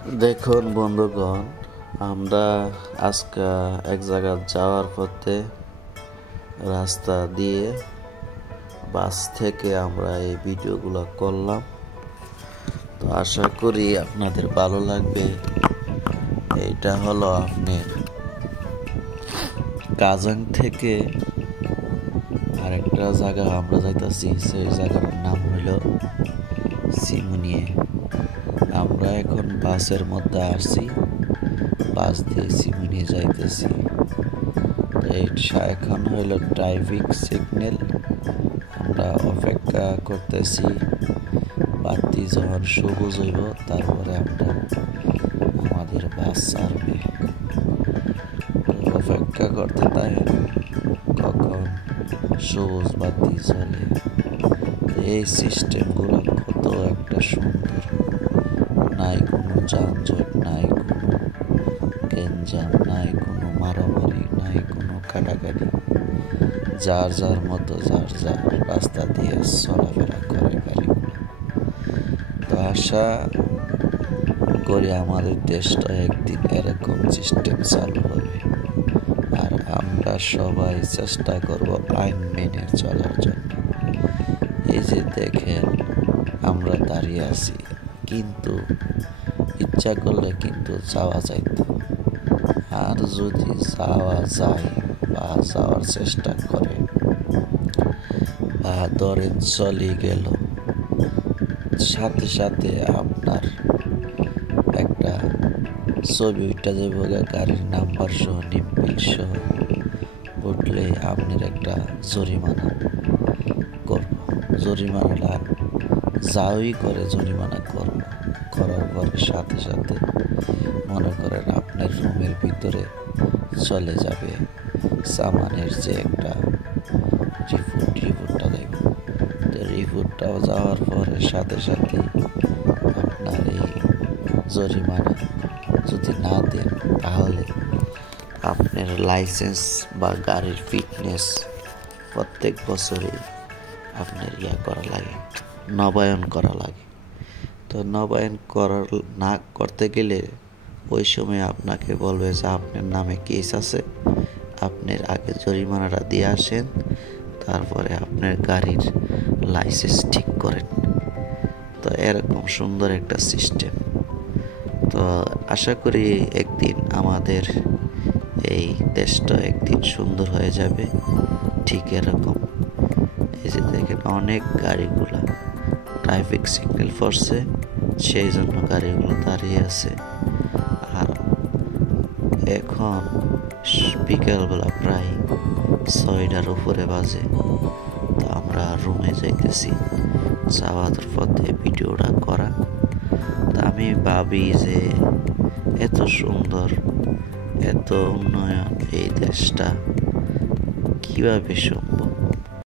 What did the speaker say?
দেখুন বন্ধুগণ, আমরা আজকে এক জায়গা যাওয়ার পথে রাস্তা দিয়ে বাস থেকে আমরা এই ভিডিওগুলো করলাম। তো আশা করি আপনাদের ভালো লাগবে। এইটা হলো আপনার কাজাং থেকে আরেকটা জায়গা আমরা যাইতেছি, সেই জায়গার নাম হইল সিমুনিয়ে। আমরা এখন বাসের মধ্যে আসছি, বাস দিয়ে সিমুনিয়ে যাইতেছি। এখন হইল ট্রাফিক সিগন্যাল, আমরা অপেক্ষা করতেছি বাতি যখন সবুজ হইব তারপরে আমরা আমাদের বাস ছাড়বে। অপেক্ষা করতে তাই কখন সবুজ বাতি জ্বলে। এই সিস্টেমগুলো কত একটা সুন্দর, নাই কোনো যানজট, নাই কোনো গেঞ্জাম, নাই কোনো মারামারি, নাই কোনো কাটাকাটি। যার যার মতো যার যার রাস্তা দিয়ে চলাফেরা করে গাড়িগুলো। তো আশা করি আমাদের দেশটা একদিন এরকম সিস্টেম চালু হবে, আর আমরা সবাই চেষ্টা করব আইন মেনে চলার জন্য। এই যে দেখেন আমরা দাঁড়িয়ে আছি, কিন্তু ইচ্ছা করলে কিন্তু যাওয়া যাইত। আর যদি যাওয়া যায় বা যাওয়ার চেষ্টা করে বা ধরেন চলে গেল, সাথে সাথে আপনার একটা ছবি উঠে যাবে গাড়ির নাম্বার সহ, নিম্পিল সহ উঠলে আপনার একটা জরিমানা করব। জরিমানাটা যাওই করে জরিমানা করব, করার পরে সাথে সাথে মনে করেন আপনার রুমের ভিতরে চলে যাবে সামানের যে একটা রিপোর্টটা দেব। তো রিপোর্টটাও যাওয়ার পরে সাথে সাথে আপনার এই জরিমানা যদি না দেন, তাহলে আপনার লাইসেন্স বা গাড়ির ফিটনেস প্রত্যেক বছরই আপনার করা লাগে, নবায়ন করা লাগে। তো নবায়ন না করতে গেলে ওই সময় আপনাকে বলবে যে আপনার নামে কেস আছে, আপনার আগে জরিমানাটা দিয়ে আসেন, তারপরে আপনার গাড়ির লাইসেন্স ঠিক করেন। তো এরকম সুন্দর একটা সিস্টেম। তো আশা করি একদিন আমাদের এই দেশটা একদিন সুন্দর হয়ে যাবে। ঠিক এরকম এই যে দেখেন অনেক গাড়িগুলা ট্রাফিক সিগন্যাল পড়ছে, সেই জন্য গাড়িগুলো দাঁড়িয়ে আছে। আর এখন বিকেলবেলা প্রায় 6টার উপরে বাজে। তো আমরা রুমে যাইতেছি, যাওয়ার পথে ভিডিওটা করা। তা আমি ভাবি যে এত সুন্দর, এত উন্নয়ন এই দেশটা কিভাবে সম্ভব।